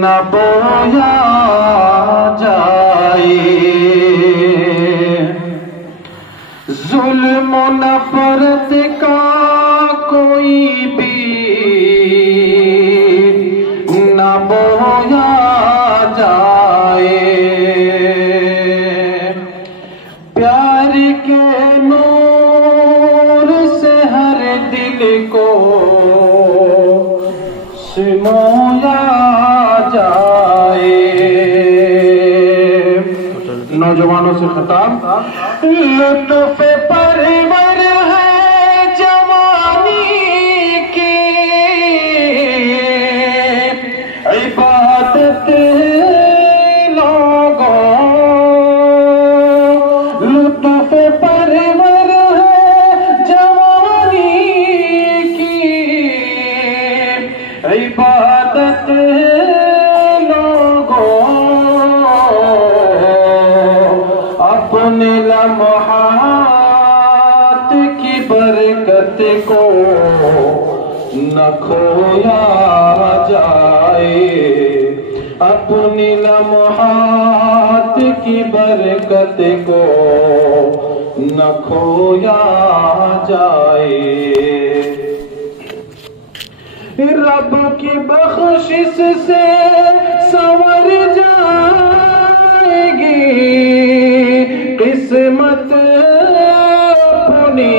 نہ بویا جائے، ظلم و نفرت کا کوئی بھی نہ بویا جائے، پیار کے نور سے ہر دل کو سمویا جائے۔ نوجوانوں سے خطاب، لطف پرور ہے جوانی کی عبادت لوگوں، لطف پرور ہے جوانی کی عبادت لوگوں، اپنے لمحات کی برکت کو نہ کھویا جائے، اپنی لمحات کی برکت کو نہ کھویا جائے۔ رب کی بخشش سے سنور جائے گی قسمت اپنی،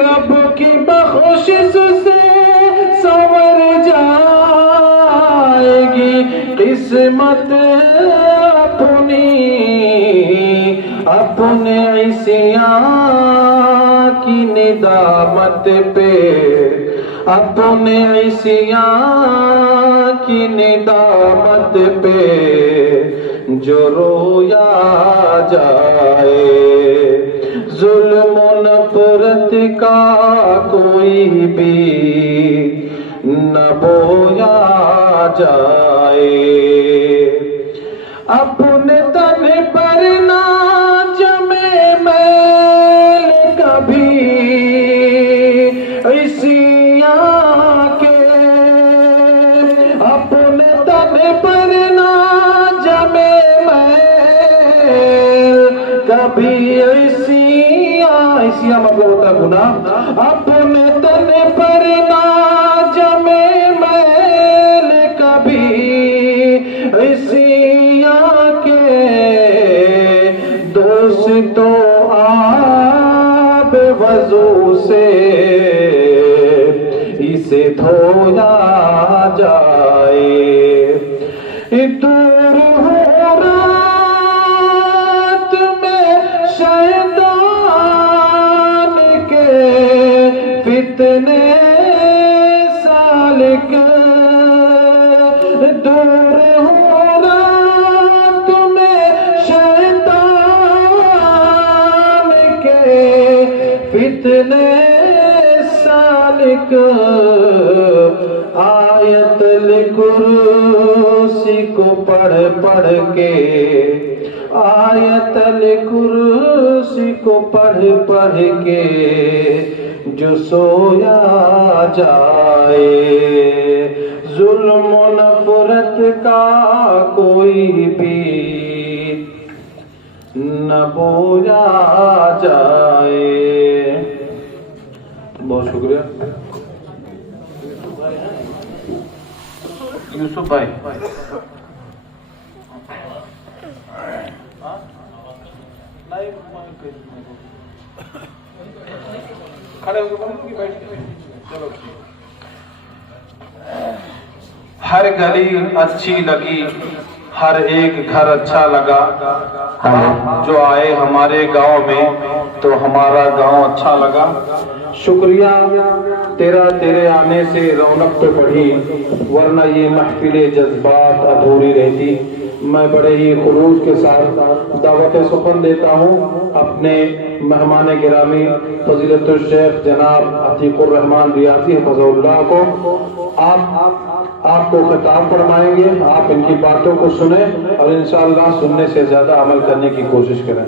رب کی بخشش سے سنور جائے گی قسمت اپنی، اپنے عصیان کی ندامت پہ، اپنے عصیان کی ندامت پہ جو رویا جائے، ظلم و نفرت کا کوئی بھی نہ بویا جائے، اپنے تن پر نہ جمے میل کبھی عصیان کے، اپنے تن پر نہ جمے میل کبھی عصیان، عصیان مطلب ہوتا ہے گناہ، اپنے تن پر نہ جمے میل کبھی عصیان کے، دوستو آب وضو سے اسے دھویا جائے، دور ہو رات میں شیطان کے فتنے سالک، دور ہو رات میں شیطان کے فتنے سالک، آیت الکرسی کو پڑھ پڑھ کے، آیت الکرسی کو پڑھ پڑھ کے جو سویا جائے، ظلم و نفرت کا کوئی بھی نہ بویا جائے۔ بہت شکریہ یوسف بھائی۔ کھڑے ہو کے بیٹھ کے چلو، ہر گلی اچھی لگی، ہر ایک گھر اچھا لگا، جو آئے ہمارے گاؤں میں تو ہمارا گاؤں اچھا لگا۔ شکریہ تیرے آنے سے رونق تو بڑھی، ورنہ یہ محفل جذبات ادھوری رہتی۔ میں بڑے ہی خلوص کے ساتھ دعوت سخن دیتا ہوں اپنے مہمان گرامی فضیلت الشیخ جناب عتیق الرحمان ریاضی حفظہ اللہ کو۔ آپ کو خطاب فرمائیں گے، آپ ان کی باتوں کو سنیں اور انشاءاللہ سننے سے زیادہ عمل کرنے کی کوشش کریں۔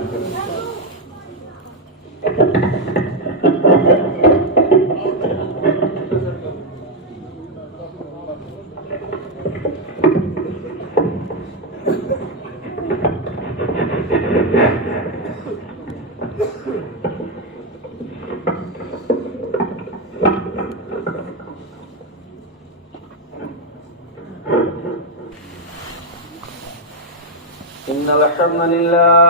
إن الحمد لله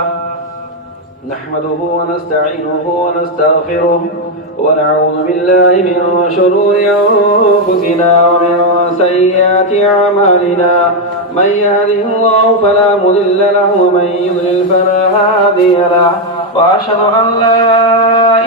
نحمده ونستعينه ونستغفره ونعوذ بالله من شرور أنفسنا ومن سيئات أعمالنا من يهده الله فلا مضل له ومن يضلل فلا هادي له وأشهد أن لا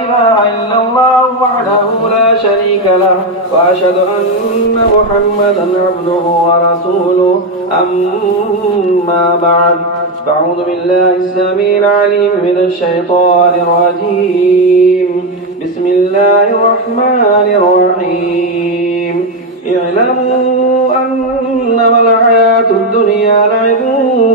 إله إلا الله وحده لا شريك له وأشهد أن محمدا عبده ورسوله أما بعد فأعوذ بالله السميع العليم من الشيطان الرجيم بسم الله الرحمن الرحيم اعلموا أنما الحياة الدنيا لعب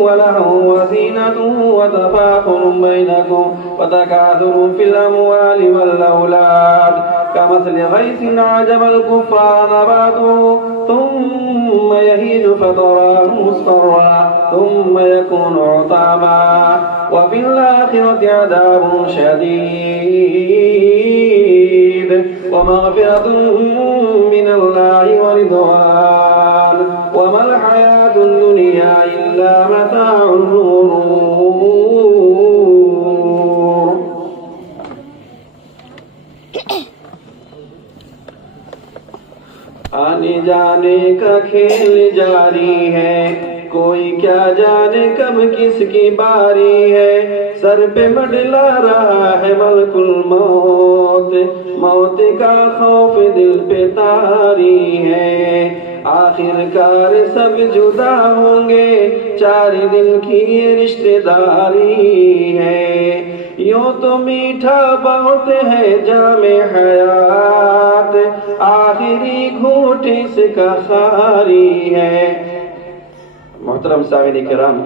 ولهو وزينة وتفاخر بينكم وتكاثر في الأموال والأولاد كمثل غيث أعجب الكفار نباته ثم يهيج فتراه مصفرا ثم يكون حطاما وفي الآخرة عذاب شديد ومغفرة من الله ورضوان وما الحياة الدنيا إلا متاع الغرور. آنے جانے کا کھیل جاری ہے کوئی کیا جانے کب کس کی باری ہے سر پہ مڈلا رہا ہے ملک الموت موت کا خوف دل پہ طاری ہے آخر کار سب جدا ہوں گے چار دن کی یہ رشتہ داری ہے یوں تو میٹھا بہت ہے جام حیات آخری گھونٹ اس کا خاری ہے. محترم سامعین کرام،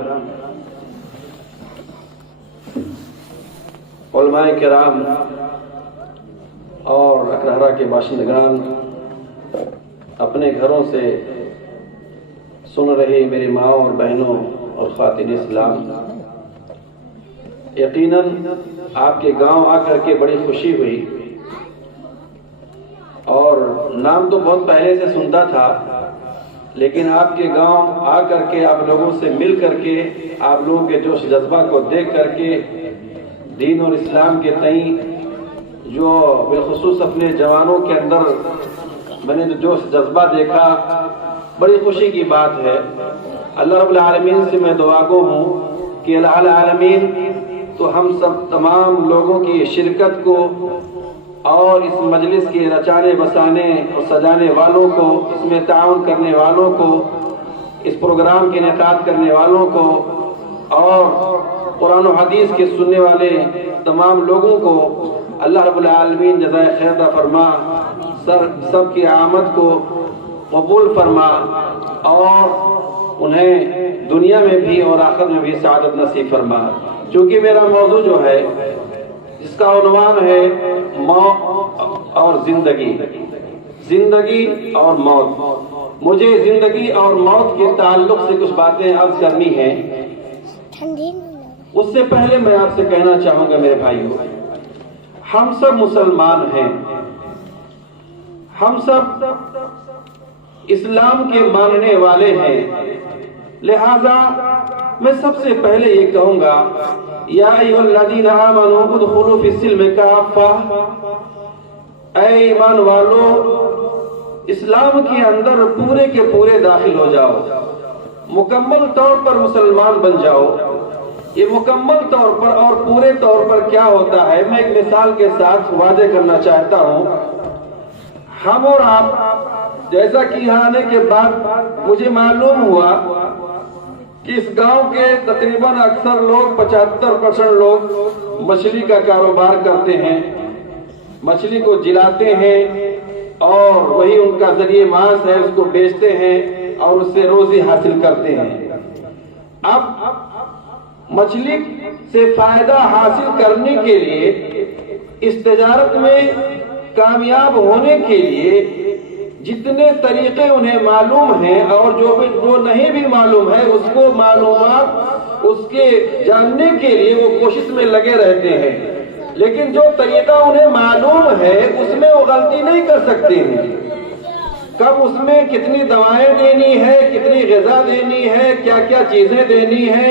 علماء کرام اور اکرہرہ کے باشندگان، اپنے گھروں سے سن رہے میری ماں اور بہنوں اور خواتین اسلام، یقیناً آپ کے گاؤں آ کر کے بڑی خوشی ہوئی اور نام تو بہت پہلے سے سنتا تھا لیکن آپ کے گاؤں آ کر کے آپ لوگوں سے مل کر کے آپ لوگوں کے جوش جذبہ کو دیکھ کر کے دین اور اسلام کے تئیں جو بالخصوص اپنے جوانوں کے اندر میں نے جو جوش جذبہ دیکھا بڑی خوشی کی بات ہے. اللہ رب العالمین سے میں دعا گو ہوں کہ اللہ العالمین تو ہم سب تمام لوگوں کی شرکت کو اور اس مجلس کے رچانے بسانے اور سجانے والوں کو، اس میں تعاون کرنے والوں کو، اس پروگرام کے انعقاد کرنے والوں کو اور قرآن و حدیث کے سننے والے تمام لوگوں کو اللہ رب العالمین جزائے خیر عطا فرما، سب کی آمد کو قبول فرما اور انہیں دنیا میں بھی اور آخرت میں بھی سعادت نصیب فرما. چونکہ میرا موضوع جو ہے جس کا عنوان ہے موت اور زندگی، زندگی اور موت، مجھے زندگی اور موت کے تعلق سے کچھ باتیں عرض کرنی ہیں. اس سے پہلے میں آپ سے کہنا چاہوں گا میرے بھائیوں، ہم سب مسلمان ہیں، ہم سب اسلام کے ماننے والے ہیں، لہذا میں سب سے پہلے یہ کہوں گا یا ایھا الذین آمنوا ادخلوا فی السلم کافہ، اے ایمان والو اسلام کے اندر پورے کے پورے داخل ہو جاؤ، مکمل طور پر مسلمان بن جاؤ. یہ مکمل طور پر اور پورے طور پر کیا ہوتا ہے میں ایک مثال کے ساتھ واضح کرنا چاہتا ہوں. ہم اور آپ جیسا کہ یہاں آنے کے بعد مجھے معلوم ہوا کہ اس گاؤں کے تقریباً اکثر لوگ 75% لوگ مچھلی کا کاروبار کرتے ہیں، مچھلی کو جلاتے ہیں اور وہی ان کا ذریعہ معاش ہے، اس کو بیچتے ہیں اور اس سے روزی حاصل کرتے ہیں. اب مچھلی سے فائدہ حاصل کرنے کے لیے اس تجارت میں کامیاب ہونے کے لیے جتنے طریقے انہیں معلوم ہیں اور جو نہیں بھی معلوم ہے اس کو معلومات اس کے جاننے کے لیے وہ کوشش میں لگے رہتے ہیں، لیکن جو طریقہ انہیں معلوم ہے اس میں وہ غلطی نہیں کر سکتے ہیں. کب اس میں کتنی دوائیں دینی ہے، کتنی غذا دینی ہے، کیا کیا چیزیں دینی ہے،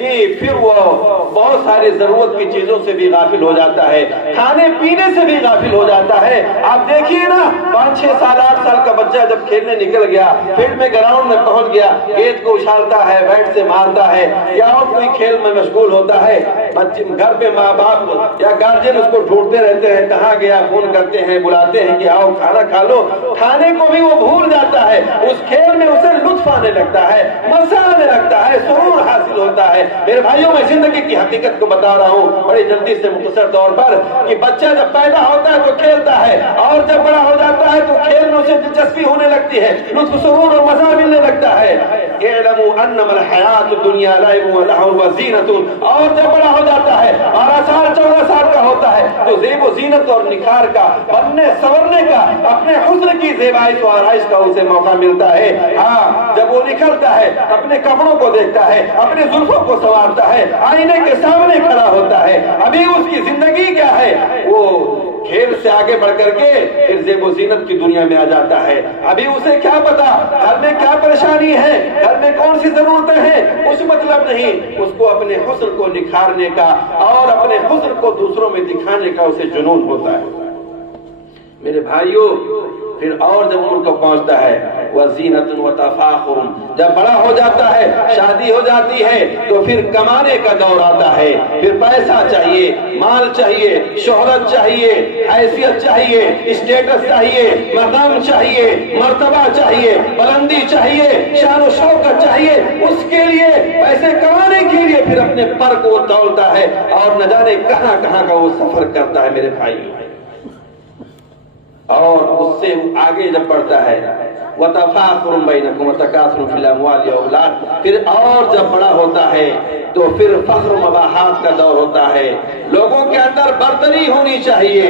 کہ پھر وہ بہت ساری ضرورت کی چیزوں سے بھی غافل ہو جاتا ہے، کھانے پینے سے بھی غافل ہو جاتا ہے۔ آپ دیکھیے نا 5-6 سال 8 سال کا بچہ جب کھیلنے نکل گیا، فیلڈ میں گراؤنڈ میں پہنچ گیا، گیند کو اچھالتا ہے، بیٹ سے مارتا ہے یا اور کوئی کھیل میں مشغول ہوتا ہے، گھر پہ ماں باپ یا گارجین اس کو ڈھونڈتے رہتے ہیں، کہاں گیا، فون کرتے ہیں، بلاتے ہیں کہ آؤ کھانا کھا لو، کھانے کو بھی وہ بھول جاتا ہے۔ اس کھیل میں اسے لطف آنے لگتا ہے، مزہ آنے لگتا ہے، سرور حاصل ہوتا ہے۔ میرے بھائیوں، میں زندگی کی حقیقت کو بتا رہا ہوں بڑی جلدی سے مختصر طور پر، کہ بچہ جب پیدا ہوتا ہے تو کھیلتا ہے، اور جب بڑا ہو جاتا ہے تو کھیل میں اسے دلچسپی ہونے لگتی ہے، لطف سرور اور مزہ ملنے لگتا ہے۔ اعلموا انما الحیات الدنیا لعب و لہو و زینت، اور جب بڑا ہو جاتا ہے 12 سال 14 سال کا ہوتا ہے تو زیب و زینت اور نکھار کا، بننے سورنے کا، اپنے حسن کی زیبائش و آرائش کا اسے موقع ملتا ہے۔ ہاں، جب وہ نکلتا ہے، اپنے کپڑوں کو دیکھتا ہے، اپنے زلفوں کو سنوارتا ہے، آئینے کے سامنے کھڑا ہوتا ہے، ابھی اس کی زندگی کیا ہے، وہ کھیل سے آگے بڑھ کر کے پھر زیب و زینت کی دنیا میں آ جاتا ہے۔ ابھی اسے کیا پتا گھر میں کیا پریشانی ہے، گھر میں کون سی ضرورتیں ہیں، کچھ مطلب نہیں، اس کو اپنے حسن کو نکھارنے کا اور اپنے حسن کو دوسروں میں دکھانے کا اسے جنون ہوتا ہے۔ میرے بھائیوں، پھر اور جب عمر کو پہنچتا ہے وَزِينَةٌ وَتَفَاخُرٌ، جب بڑا ہو جاتا ہے، شادی ہو جاتی ہے تو پھر کمانے کا دور آتا ہے، پھر پیسہ چاہیے، مال چاہیے، شہرت چاہیے، حیثیت چاہیے، اسٹیٹس چاہیے، مقام چاہیے، مرتبہ چاہیے، بلندی چاہیے، شان و شوکت چاہیے۔ اس کے لیے پیسے کمانے کے لیے پھر اپنے پر کو توڑتا ہے اور نہ جانے کہاں کہاں کا وہ سفر کرتا ہے میرے بھائی، اور اس سے آگے جب بڑھتا ہے وَتَفَاخُرٌ بَيْنَكُمْ وَتَكَاثُرٌ فِي الْأَمْوَالِ وَالْأَوْلَادِ، پھر اور جب بڑا ہوتا ہے تو پھر فخر و مباحات کا دور ہوتا ہے۔ لوگوں کے اندر برتری ہونی چاہیے،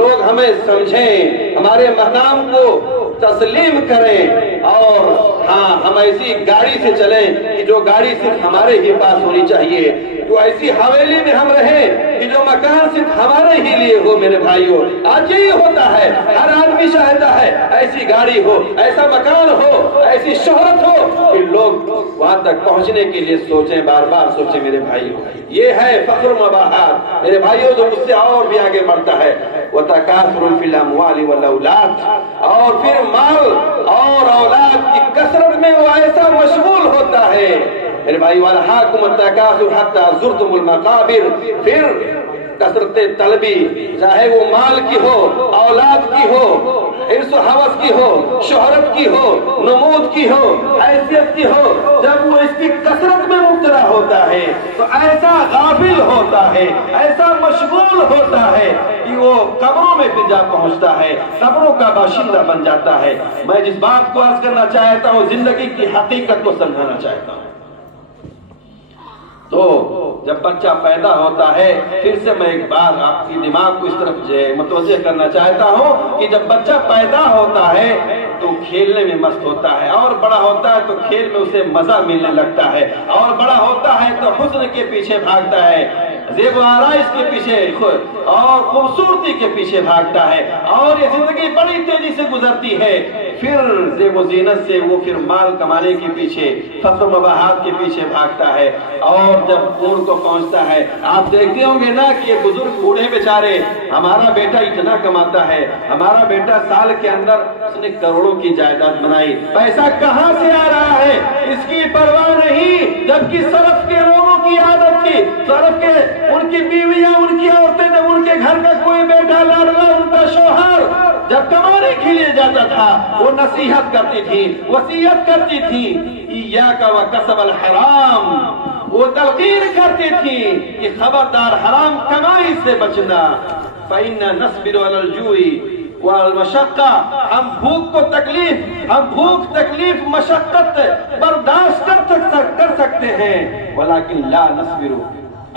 لوگ ہمیں سمجھیں، ہمارے مقام کو تسلیم کریں، اور ہاں ہم ایسی گاڑی سے چلیں کہ جو گاڑی صرف ہمارے ہی پاس ہونی چاہیے، تو ایسی حویلی میں ہم رہیں کہ جو مکان صرف ہمارے ہی لیے ہو۔ میرے بھائیوں، آج یہی ہوتا ہے، ہر آدمی چاہتا ہے ایسی گاڑی ہو، ایسا مکان ہو، ایسی شہرت ہو کہ لوگ وہاں تک پہنچنے کے لیے سوچیں، بار بار سوچیں۔ میرے بھائیوں، یہ ہے فخر و مباحات۔ میرے بھائیوں، جو اس سے اور بھی آگے بڑھتا ہے وَتَكَاثُرٌ فِي الْأَمْوَالِ وَالْأَوْلَادِ، اور پھر مال اور اولاد کی کثرت میں وہ ایسا مشغول ہوتا ہے۔ میرے بھائی، وَأَلْهَاكُمُ التَّكَاثُرُ حَتَّى زُرْتُمُ الْمَقَابِرَ، پھر کثرت طلبی، چاہے وہ مال کی ہو، اولاد کی ہو، حرص و ہوس کی ہو، شہرت کی ہو، نمود کی ہو، حیثیت کی ہو، جب وہ اس کی کثرت میں مبتلا ہوتا ہے تو ایسا غافل ہوتا ہے، ایسا مشغول ہوتا ہے کہ وہ قبروں میں پھر جا پہنچتا ہے، قبروں کا باشندہ بن جاتا ہے۔ میں جس بات کو عرض کرنا چاہتا ہوں، زندگی کی حقیقت کو سمجھانا چاہتا ہوں۔ تو جب بچہ پیدا ہوتا ہے، پھر سے میں ایک بار آپ کی دماغ کو اس طرف متوجہ کرنا چاہتا ہوں کہ جب بچہ پیدا ہوتا ہے تو کھیلنے میں مست ہوتا ہے، اور بڑا ہوتا ہے تو کھیل میں اسے مزہ ملنے لگتا ہے، اور بڑا ہوتا ہے تو حسن کے پیچھے بھاگتا ہے، زیب و آرائش کے پیچھے اور خوبصورتی کے پیچھے بھاگتا ہے، اور یہ زندگی بڑی تیزی سے گزرتی ہے۔ پھر زیب و زینت سے وہ پھر مال کمانے کے پیچھے، فخر و مباحات کے پیچھے بھاگتا ہے، اور جب عمر کو پہنچتا ہے، آپ دیکھتے ہوں گے نا کہ یہ بزرگ بوڑھے بیچارے، ہمارا بیٹا اتنا کماتا ہے، ہمارا بیٹا سال کے اندر اس نے کروڑوں کی جائیداد بنائی، پیسہ کہاں سے آ رہا ہے اس کی پرواہ نہیں، جبکہ سلف کے لوگوں کی عادت تھی، سلف کے ان کی بیویاں، ان کی عورتیں، جب ان کے گھر کا کوئی بیٹا لاڈلا، ان کا شوہر جب کمانے کے لیے جاتا تھا، وہ نصیحت کرتی تھی، وصیت کرتی تھی، ایاک وکسب الحرام، وہ تلقین کرتی تھی کہ خبردار حرام کمائی سے بچنا، فإنا نصبر علی الجوع والمشقہ، ہم بھوک کو تکلیف، ہم بھوک تکلیف مشقت برداشت کر سکتے ہیں، ولیکن لا نصبر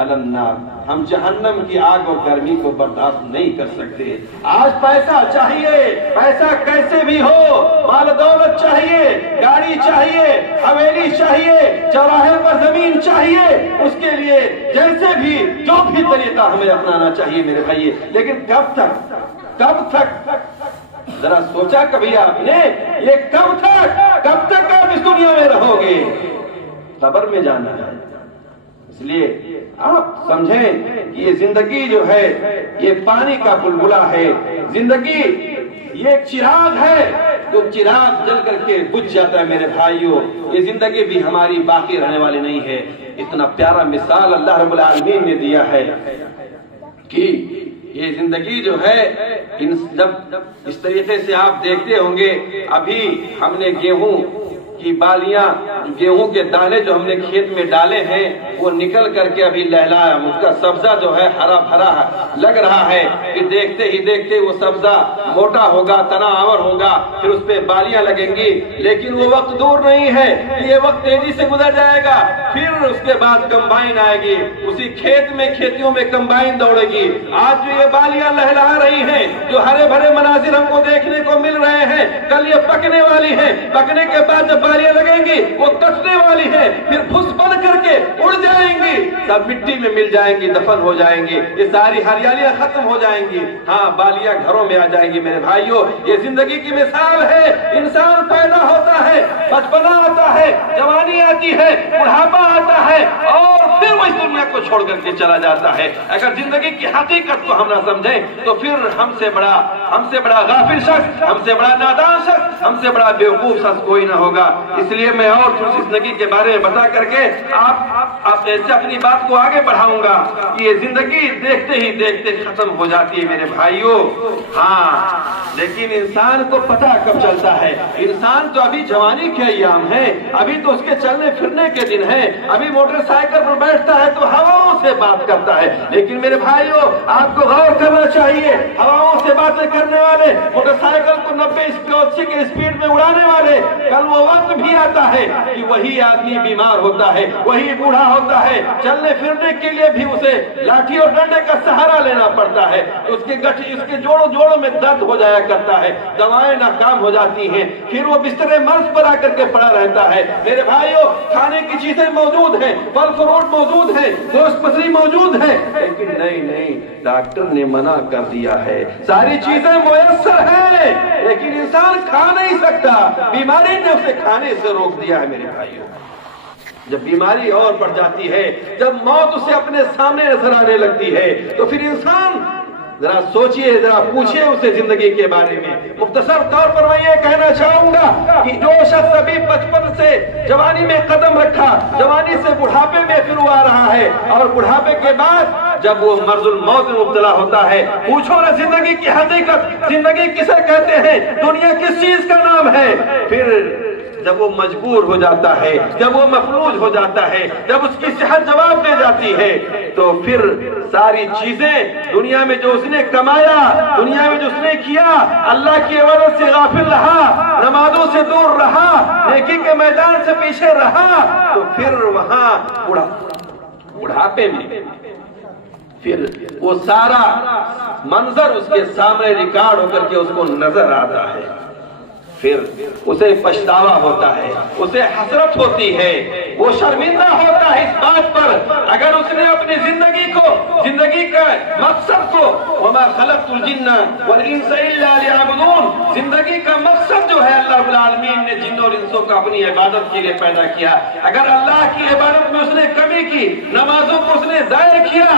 علی النار، ہم جہنم کی آگ اور گرمی کو برداشت نہیں کر سکتے۔ آج پیسہ چاہیے، پیسہ کیسے بھی ہو، مال دولت چاہیے، گاڑی چاہیے، حویلی چاہیے، چوراہے پر زمین چاہیے، اس کے لیے جیسے بھی جو بھی طریقہ ہمیں اپنانا چاہیے میرے بھائی، لیکن کب تک ذرا سوچا کبھی آپ نے، یہ کب تک آپ اس دنیا میں رہو گے؟ قبر میں جانا ہے، اس لیے آپ سمجھیں کہ یہ زندگی جو ہے یہ پانی کا بلبلا ہے، زندگی یہ ایک چراغ ہے جو چراغ جل کر کے بجھ جاتا ہے میرے بھائیوں. یہ زندگی بھی ہماری باقی رہنے والی نہیں ہے. اتنا پیارا مثال اللہ رب العالمین نے دیا ہے کہ یہ زندگی جو ہے جب اس طریقے سے آپ دیکھتے ہوں گے، ابھی ہم نے گیہوں کی بالیاں، گیہوں کے دانے جو ہم نے کھیت میں ڈالے ہیں وہ نکل کر کے ابھی لہلایا، اس کا سبزہ جو ہے ہرا بھرا لگ رہا ہے کہ دیکھتے ہی دیکھتے وہ سبزہ موٹا ہوگا، تنا آور ہوگا، پھر اس پہ بالیاں لگیں گی. لیکن وہ وقت دور نہیں ہے کہ یہ وقت تیزی سے گزر جائے گا. پھر اس کے بعد کمبائن آئے گی، اسی کھیت میں کھیتیوں میں کمبائن دوڑے گی. آج جو یہ بالیاں لہلا رہی ہیں، جو ہرے بھرے مناظر ہم کو دیکھنے کو مل رہے ہیں، کل یہ پکنے والی ہیں. پکنے کے بعد جب بالیاں لگیں گی وہ کٹنے والی ہیں، پھر پھس بن کر کے اڑ جائیں گی، سب مٹی میں مل جائیں گی، دفن ہو جائیں گی. یہ ساری ہریالیاں ختم ہو جائیں گی. ہاں، بالیاں گھروں میں آ جائیں گی. میرے بھائیوں، یہ زندگی کی مثال ہے. انسان پیدا ہوتا ہے، بچپنا آتا ہے، جوانی آتی ہے، بڑھاپا آتا ہے، اور پھر وہ اس دنیا کو چھوڑ کر کے چلا جاتا ہے. اگر زندگی کی حقیقت کو ہم نہ سمجھیں تو پھر ہم سے بڑا غافل شخص، ہم سے بڑا نادان شخص، ہم سے بڑا بیوقوف شخص کوئی نہ ہوگا. اس لیے میں اور تھوڑی زندگی کے بارے میں بتا کر کے آپ ایسے اپنی بات کو آگے بڑھاؤں گا کہ یہ زندگی دیکھتے ہی دیکھتے ختم ہو جاتی ہے میرے بھائیوں. ہاں، لیکن انسان کو پتہ کب چلتا ہے؟ انسان تو ابھی جوانی کے ایام ہیں، ابھی تو اس کے چلنے پھرنے کے دن ہیں، ابھی موٹر سائیکل پر بیٹھتا ہے تو ہواؤں سے بات کرتا ہے. لیکن میرے بھائیوں، آپ کو غور کرنا چاہیے، ہواؤں سے باتیں کرنے والے، موٹر سائیکل کو 90 کے اسپیڈ میں اڑانے والے، کل وہ وقت بھی آتا ہے کہ وہی آدمی بیمار ہوتا ہے، وہی بوڑھا ہوتا ہے، چلنے پھرنے کے لیے بھی اسے لاٹھی اور ڈنڈے کا سہارا لینا پڑتا ہے. اس کے جوڑوں میں درد ہو جایا کرتا ہے، دوائیں ناکام ہو جاتی ہیں، پھر وہ بستر مرض پر آ کر کے پڑا رہتا ہے. میرے بھائیوں، کھانے کی چیزیں موجود ہیں، پھل فروٹ موجود ہیں، گوشت پسری موجود ہے، لیکن نہیں، ڈاکٹر نے منع کر دیا ہے. ساری چیزیں میسر ہیں لیکن انسان کھا نہیں سکتا. بیماری نے اسے کھانے سے روک دیا ہے. میرے بھائیوں، جب بیماری اور بڑھ جاتی ہے، جب موت اسے اپنے سامنے نظر آنے لگتی ہے، تو پھر انسان ذرا سوچئے، ذرا پوچھئے اسے زندگی کے بارے میں. مختصر طور پر میں یہ کہنا چاہوں گا کہ جو شخص ابھی بچپن سے جوانی میں قدم رکھا، جوانی سے بڑھاپے میں پھر وہ آ رہا ہے، اور بڑھاپے کے بعد جب وہ مرض الموت میں مبتلا ہوتا ہے، پوچھو نا زندگی کی حقیقت، زندگی کسے کہتے ہیں، دنیا کس چیز کا نام ہے. پھر جب وہ مجبور ہو جاتا ہے، جب وہ مفلوج ہو جاتا ہے، جب اس کی صحت جواب دے جاتی ہے، تو پھر ساری چیزیں دنیا میں جو اس نے کمایا، دنیا میں جو اس نے کیا، اللہ کی عبادت سے غافل رہا، نمازوں سے دور رہا، نیکی کے میدان سے پیچھے رہا، تو پھر وہاں بڑھاپے میں پھر وہ سارا منظر اس کے سامنے ریکارڈ ہو کر کے اس کو نظر آتا ہے. پھر اسے پچھتاوا ہوتا ہے، اسے حسرت ہوتی ہے، وہ شرمندہ ہوتا ہے اس بات پر اگر اس نے اپنی زندگی کا مقصد کو وما خلقت الجن والانس الا ليعبدون، زندگی کا مقصد جو ہے اللہ رب العالمین نے جن اور انسوں کو اپنی عبادت کے لیے پیدا کیا. اگر اللہ کی عبادت میں اس نے کمی کی، نمازوں کو اس نے ضائع کیا،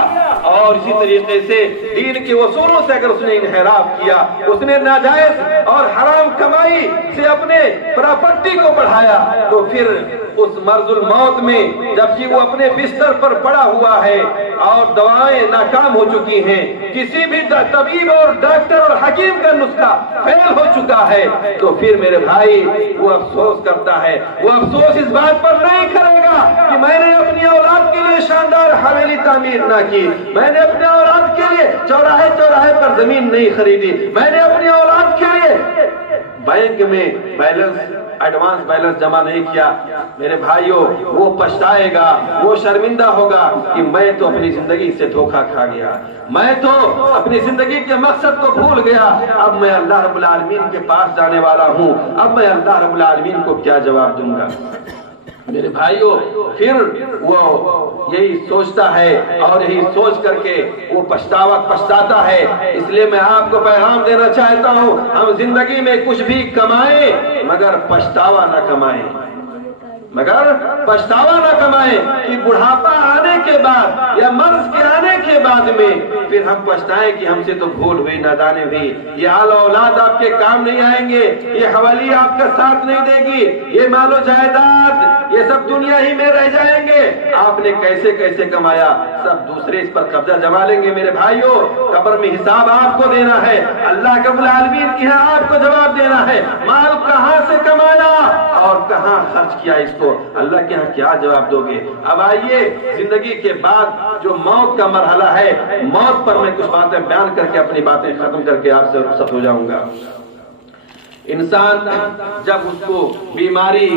اور اسی طریقے سے دین کے اصولوں سے اگر اس نے انحراف کیا، اس نے ناجائز اور حرام کمائی سے اپنے پراپرٹی کو بڑھایا، تو پھر اس مرض الموت میں جبکہ وہ اپنے بستر پر پڑا ہوا ہے اور دوائیں ناکام ہو چکی ہیں، کسی بھی طبیب اور ڈاکٹر اور حکیم کا نسخہ فیل ہو چکا ہے، تو پھر میرے بھائی وہ افسوس کرتا ہے. وہ افسوس اس بات پر نہیں کرے گا کہ میں نے اپنی اولاد کے لیے شاندار حویلی تعمیر نہ کی، میں نے اپنے اولاد کے لیے چوراہے پر زمین نہیں خریدی، میں نے اپنی اولاد کے لیے بینک میں ایڈوانس بیلنس جمع نہیں کیا. میرے بھائیوں، وہ پچھتائے گا، وہ شرمندہ ہوگا کہ میں تو اپنی زندگی سے دھوکہ کھا گیا، میں تو اپنی زندگی کے مقصد کو بھول گیا. اب میں اللہ رب العالمین کے پاس جانے والا ہوں، اب میں اللہ رب العالمین کو کیا جواب دوں گا. میرے بھائیوں، پھر وہ یہی سوچتا ہے اور یہی سوچ کر کے وہ پچھتاتا ہے. اس لیے میں آپ کو پیغام دینا چاہتا ہوں، ہم زندگی میں کچھ بھی کمائیں مگر پچھتاوا نہ کمائیں کہ بڑھاپا آنے کے بعد یا مرض کے آنے کے بعد میں پھر ہم پچھتائیں کہ ہم سے تو بھول ہوئی، نادانی ہوئی، یہ آل اولاد آپ کے کام نہیں آئیں گے، یہ حوالی آپ کا ساتھ نہیں دے گی، یہ مال و جائیداد یہ سب دنیا ہی میں رہ جائیں گے، آپ نے کیسے کیسے کمایا، سب دوسرے اس پر قبضہ جما لیں گے۔ میرے بھائیوں، قبر میں حساب آپ کو دینا ہے، اللہ رب العالمین کی ہے آپ کو جواب دینا ہے، مال کہاں سے کمایا اور کہاں خرچ کیا، اس کو اللہ کے ہاں کیا جواب دو گے۔ اب آئیے زندگی کے بعد جو موت کا مرحلہ ہے، موت پر میں کچھ باتیں بیان کر کے اپنی باتیں ختم کر کے آپ سے رخصت ہو جاؤں گا۔ انسان جب اس کو بیماری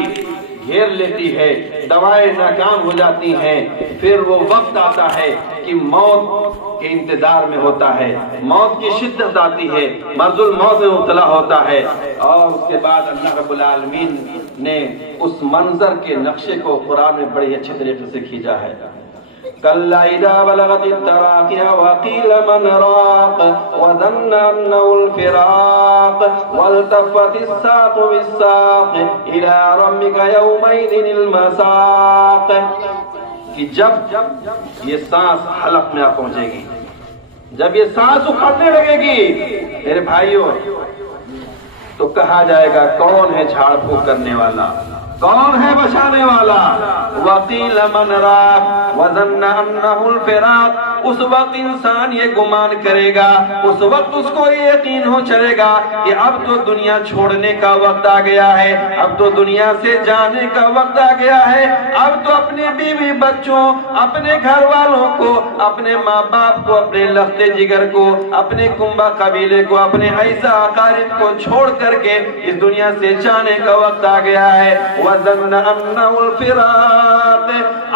گھیر لیتی ہے، دوائیں ناکام ہو جاتی ہیں، پھر وہ وقت آتا ہے کہ موت کے انتظار میں ہوتا ہے، موت کی شدت آتی ہے، مرض الموت میں مبتلا ہوتا ہے، اور اس کے بعد اللہ رب العالمین نے اس منظر کے نقشے کو قرآن میں بڑی اچھے طریقے سے کھینچا ہے۔ كلا إذا بلغت التراقي وقيل من راق وظن أنه الفراق والتفت الساق بالساق إلى ربك يومئذ المساق، کہ جب یہ سانس حلق میں آ پہنچے گی، جب یہ سانس اکھڑنے لگے گی میرے بھائیوں، تو کہا جائے گا کون ہے جھاڑ پھونک کرنے والا، کون ہے بچانے والا۔ وقیل من راق وظن انہ الفراق، اس وقت انسان یہ گمان کرے گا، اس وقت اس کو یہ یقین ہو چلے گا کہ اب تو دنیا چھوڑنے کا وقت آ گیا ہے، اب تو دنیا سے جانے کا وقت آ گیا ہے، اب تو اپنے بیوی بچوں، اپنے گھر والوں کو، اپنے ماں باپ کو، اپنے لخت جگر کو، اپنے کنبہ قبیلے کو، اپنے عیسیٰ اقارب کو چھوڑ کر کے اس دنیا سے جانے کا وقت آ گیا ہے۔ وَظَنَّ أَنَّهُ الْفِرَاقِ،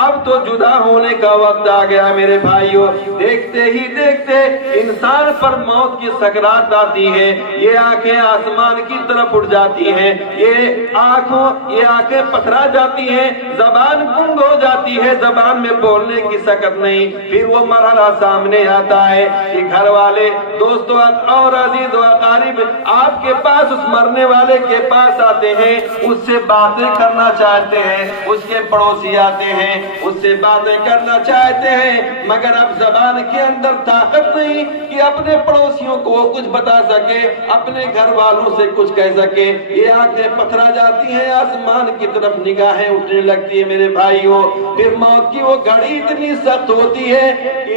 اب تو جدا ہونے کا وقت آ گیا میرے بھائیوں۔ دیکھتے ہی دیکھتے انسان پر موت کی سکرات آتی ہے، یہ آنکھیں آسمان کی طرف اٹھ جاتی ہیں، یہ آنکھیں پتھرا جاتی ہیں، زبان گنگ ہو جاتی ہے، زبان میں بولنے کی سکت نہیں۔ پھر وہ مرحلہ سامنے آتا ہے کہ گھر والے، دوست اور عزیز و اقارب آپ کے پاس، اس مرنے والے کے پاس آتے ہیں، اس سے باتیں کرنا چاہتے ہیں، اس کے پڑوسی آتے ہیں، اس سے باتیں کرنا چاہتے ہیں، مگر اب زبان کے اندر طاقت نہیں کہ اپنے پڑوسیوں کو کچھ بتا سکے، اپنے گھر والوں سے کچھ کہہ سکے، یہ آنکھیں پتھرا جاتی ہیں، آسمان کی طرف نگاہیں اٹھنے لگتی ہیں میرے بھائیوں۔ پھر موت کی وہ گھڑی اتنی سخت ہوتی ہے کہ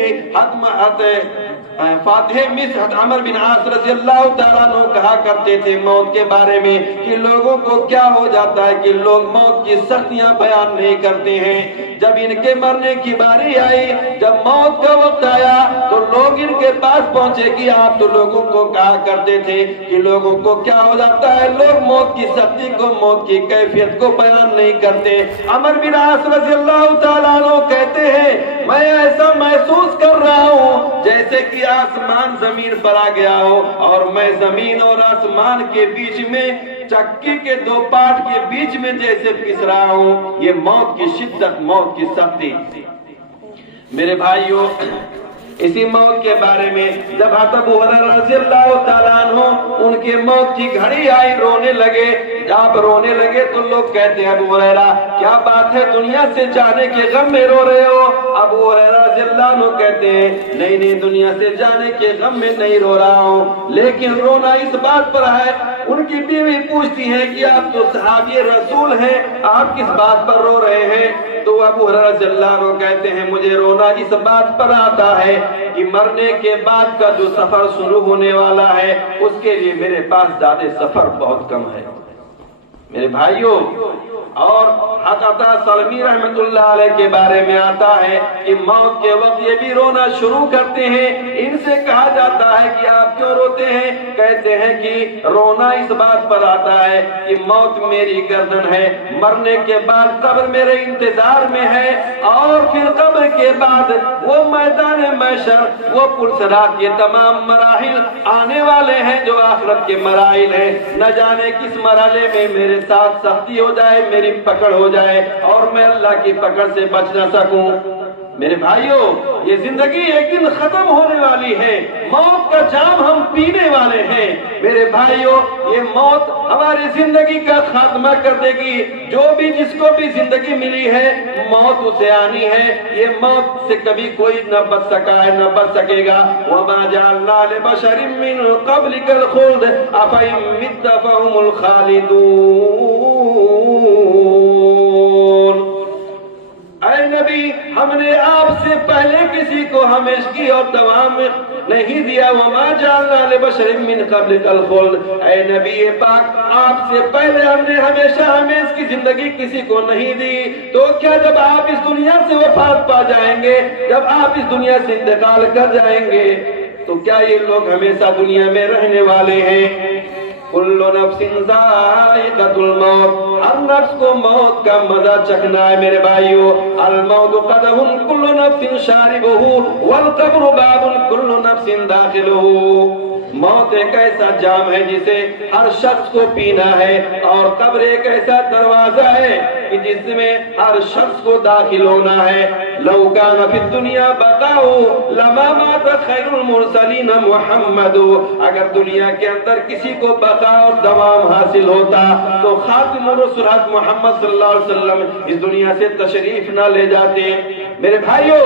فاتح مصر عمر بن عاص رضی اللہ تعالیٰ عنہ کہا کرتے تھے موت کے بارے میں کہ لوگوں کو کیا ہو جاتا ہے کہ لوگ موت کی سختیاں بیان نہیں کرتے ہیں۔ جب ان کے مرنے کی باری آئی، جب موت کا وقت آیا تو لوگ ان کے پاس پہنچے کہ آپ تو لوگوں کو کہا کرتے تھے کہ لوگوں کو کیا ہو جاتا ہے، لوگ موت کی سختی کو، موت کی کیفیت کو بیان نہیں کرتے۔ عمر بن عاص رضی اللہ تعالیٰ عنہ کہتے ہیں میں ایسا محسوس کر رہا ہوں جیسے کہ آسمان زمین پر آ گیا ہو، اور میں زمین اور آسمان کے بیچ میں، چکی کے دو پارٹ کے بیچ میں جیسے پس رہا ہوں۔ یہ موت کی شدت، موت کی سختی میرے بھائیوں۔ اسی موت کے بارے میں جب ابو ہریرہ رضی اللہ تعالیٰ عنہ ان کے موت کی گھڑی آئی، رونے لگے، آپ رونے لگے تو لوگ کہتے ہیں ابو ہریرہ کیا بات ہے، دنیا سے جانے کے غم میں رو رہے ہو؟ ابو ہریرہ رضی اللہ عنہ کہتے ہیں نہیں نہیں، دنیا سے جانے کے غم میں نہیں رو رہا ہوں، لیکن رونا اس بات پر ہے۔ ان کی بیوی پوچھتی ہے کہ آپ تو صحابی رسول ہیں، آپ کس بات پر رو رہے ہیں؟ تو ابو ہریرہ رضی اللہ عنہ کہتے ہیں مجھے رونا اس بات پر آتا ہے کہ مرنے کے بعد کا جو سفر شروع ہونے والا ہے، اس کے لیے میرے پاس زیادہ سفر بہت کم ہے میرے بھائیوں۔ اور حضرت سلمی رحمت اللہ علیہ کے بارے میں آتا ہے کہ موت کے وقت یہ بھی رونا شروع کرتے ہیں۔ ان سے کہا جاتا ہے کہ آپ کیوں روتے ہیں؟ کہتے ہیں کہ رونا اس بات پر آتا ہے کہ موت میری گردن ہے، مرنے کے بعد قبر میرے انتظار میں ہے، اور پھر قبر کے بعد وہ میدان محشر، وہ پلسرات، یہ تمام مراحل آنے والے ہیں جو آخرت کے مراحل ہیں۔ نہ جانے کس مرحلے میں میرے ساتھ سختی ہو جائے، میری پکڑ ہو جائے اور میں اللہ کی پکڑ سے بچ نہ سکوں۔ میرے بھائیوں یہ زندگی ایک دن ختم ہونے والی ہے، موت کا جام ہم پینے والے ہیں۔ میرے بھائیوں یہ موت ہماری زندگی کا خاتمہ کر دے گی۔ جو بھی جس کو بھی زندگی ملی ہے موت اسے آنی ہے، یہ موت سے کبھی کوئی نہ بچ سکا ہے نہ بچ سکے گا۔ وَمَا جَعَلْنَا لِبَشَرٍ مِّن قَبْلِكَ الْخُلْدَ أَفَإِن مِّتَّ فَهُمُ الْخَالِدُونَ۔ اے نبی ہم نے آپ سے پہلے کسی کو ہمیشگی اور دوام نہیں دیا۔ وما جعلنا لبشر من قبلک الخلد، اے نبی پاک آپ سے پہلے ہم نے ہمیشہ ہمیش کی زندگی کسی کو نہیں دی۔ تو کیا جب آپ اس دنیا سے وفات پا جائیں گے، جب آپ اس دنیا سے انتقال کر جائیں گے، تو کیا یہ لوگ ہمیشہ دنیا میں رہنے والے ہیں؟ کل نفس ذائقۃ الموت، ہر نفس کو موت کا مزہ چکھنا ہے میرے بھائیو۔ الموت قدح کل نفس شاربہ والقبر باب کل نفس داخلہ۔ موت ایک ایسا جام ہے جسے ہر شخص کو پینا ہے، اور قبر ایک ایسا دروازہ ہے کہ جس میں ہر شخص کو داخل ہونا ہے۔ لو کان فی الدنیا بقاء لما مات خیر المرسلین محمد، اگر دنیا کے اندر کسی کو بقا اور دوام حاصل ہوتا تو خاتم الرسل محمد صلی اللہ علیہ وسلم اس دنیا سے تشریف نہ لے جاتے۔ میرے بھائیوں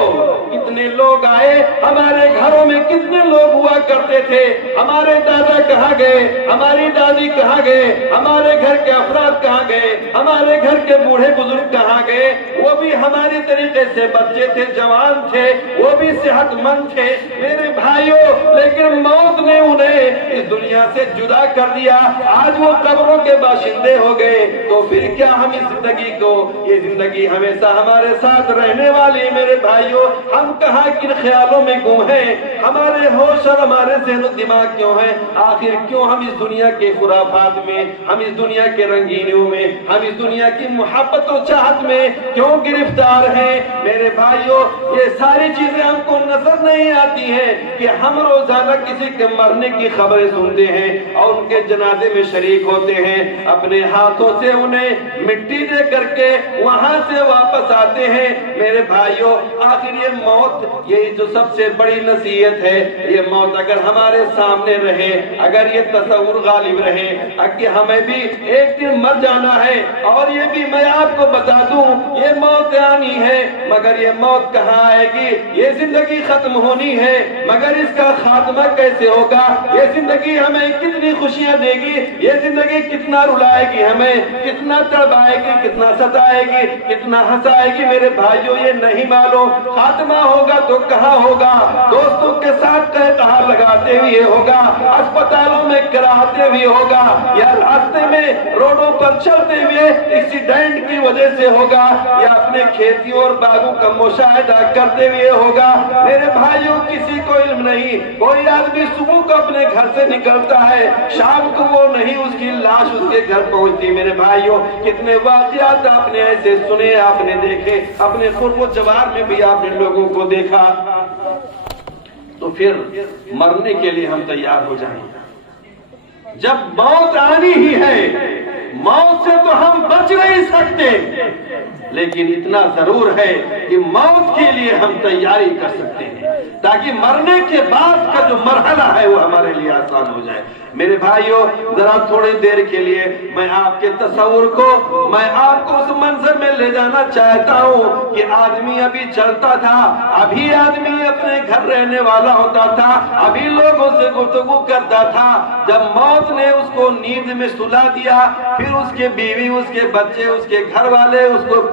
کتنے لوگ آئے ہمارے گھروں میں، کتنے لوگ ہوا کرتے تھے، ہمارے دادا کہاں گئے، ہماری دادی کہاں گئے، ہمارے گھر کے افراد کہاں گئے، ہمارے گھر کے بوڑھے بزرگ کہاں گئے؟ وہ بھی ہماری طریقے سے بچے تھے، جوان تھے، وہ بھی صحت مند تھے میرے بھائیوں، لیکن موت نے انہیں اس دنیا سے جدا کر دیا۔ آج وہ قبروں کے باشندے ہو گئے، تو پھر کیا ہم اس زندگی کو، یہ زندگی ہمیشہ ہمارے ساتھ رہنے والی ہے میرے بھائیوں؟ ہم کہاں کن خیالوں میں گم ہیں؟ ہمارے ہوش اور ہمارے ذہن و دماغ کیوں ہیں؟ آخر کیوں ہم اس دنیا کے خرافات میں، ہم اس دنیا کے رنگینیوں میں، ہم اس دنیا کی محبت و چاہت میں کیوں گرفتار ہیں؟ میرے بھائیوں یہ ساری چیزیں ہم کو نظر نہیں آتی ہیں کہ ہم روزانہ کسی کے مرنے کی خبریں سنتے ہیں اور ان کے جنازے میں شریک ہوتے ہیں، اپنے ہاتھوں سے انہیں مٹی دے کر کے وہاں سے واپس آتے ہیں۔ میرے بھائیوں آخر یہ موت، یہ جو سب سے بڑی نصیحت ہے، یہ موت اگر ہمارے سامنے رہے، اگر یہ تصور غالب رہے کہ ہمیں بھی ایک دن مر جانا ہے، اور یہ بھی میں آپ کو بتا دوں یہ موت آنی ہے، مگر یہ موت کہاں آئے گی؟ یہ زندگی ختم ہونی ہے، مگر اس کا خاتمہ کیسے ہوگا؟ یہ زندگی ہمیں کتنی خوشیاں دے گی، یہ زندگی کتنا رلائے گی ہمیں، کتنا تڑپائے گی، کتنا ستائے گی، کتنا ہنسائے گی میرے بھائیوں یہ نہیں معلوم۔ خاتمہ ہوگا تو کہاں ہوگا؟ دوستوں کے ساتھ کہا لگاتے ہوئے ہوگا، اسپتالوں میں کراتے ہوئے ہوگا، یا راستے میں روڈوں پر چلتے ہوئے ایکسیڈنٹ کی وجہ سے ہوگا، یا اپنے کھیتیوں اور باغوں کا مشاہدہ کرتے ہوئے ہوگا۔ میرے بھائیوں کسی کو علم نہیں، کوئی آدمی صبح کو اپنے گھر سے نکلتا ہے، شام کو وہ نہیں، اس کی لاش اس کے گھر پہنچتی۔ میرے بھائیوں کتنے واقعات آپ نے ایسے سنے، آپ نے دیکھے، اپنے قرب و جوار میں بھی آپ نے لوگوں کو دیکھا۔ تو پھر مرنے کے لیے ہم تیار ہو جائیں۔ جب موت آنی ہی ہے، موت سے تو ہم بچ نہیں سکتے، لیکن اتنا ضرور ہے کہ موت کے لیے ہم تیاری کر سکتے ہیں، تاکہ مرنے کے بعد کا جو مرحلہ ہے وہ ہمارے لیے آسان ہو جائے۔ میرے بھائیوں ذرا تھوڑی دیر کے لیے میں آپ کے تصور کو، میں آپ کو اس منظر میں لے جانا چاہتا ہوں کہ آدمی ابھی چلتا تھا، ابھی آدمی اپنے گھر رہنے والا ہوتا تھا، ابھی لوگوں سے گفتگو کرتا تھا، جب موت نے اس کو نیند میں سلا دیا، پھر اس کے بیوی، اس کے بچے، اس کے گھر والے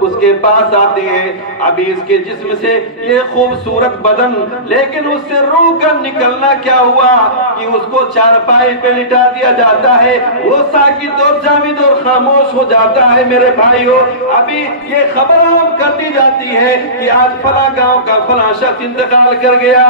اس کے پاس آتے ہیں، ابھی اس کے جسم سے یہ خوبصورت بدن، لیکن اس سے روح کا نکلنا کیا ہوا کہ اس کو چارپائی پہ لٹا دیا جاتا ہے، وہ ساکت اور جامد اور خاموش ہو جاتا ہے۔ میرے بھائیوں ابھی یہ خبر عام کر دی جاتی ہے کہ آج فلاں گاؤں کا فلاں شخص انتقال کر گیا،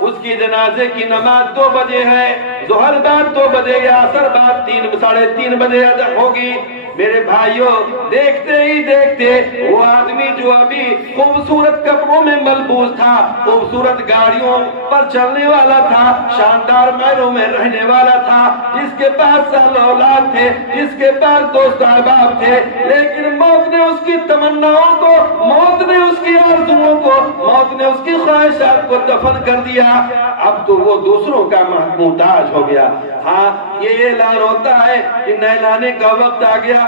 اس کی جنازے کی نماز 2 بجے ہے، ظہر بعد 2 بجے یا عصر بعد 3 ساڑھے 3 بجے ادا ہوگی۔ میرے بھائیوں دیکھتے ہی دیکھتے وہ آدمی جو ابھی خوبصورت کپڑوں میں ملبوس تھا، خوبصورت گاڑیوں پر چلنے والا تھا، شاندار محلوں میں رہنے والا تھا، جس کے پاس سال اولاد تھے، جس کے پاس دوست احباب تھے، لیکن موت نے اس کی تمناؤں کو، موت نے اس کی آرزوؤں کو، موت نے اس کی خواہشات کو دفن کر دیا۔ اب تو وہ دوسروں کا محتاج ہو گیا۔ ہاں یہ اعلان ہوتا ہے کہ نہلانے کا وقت آ گیا،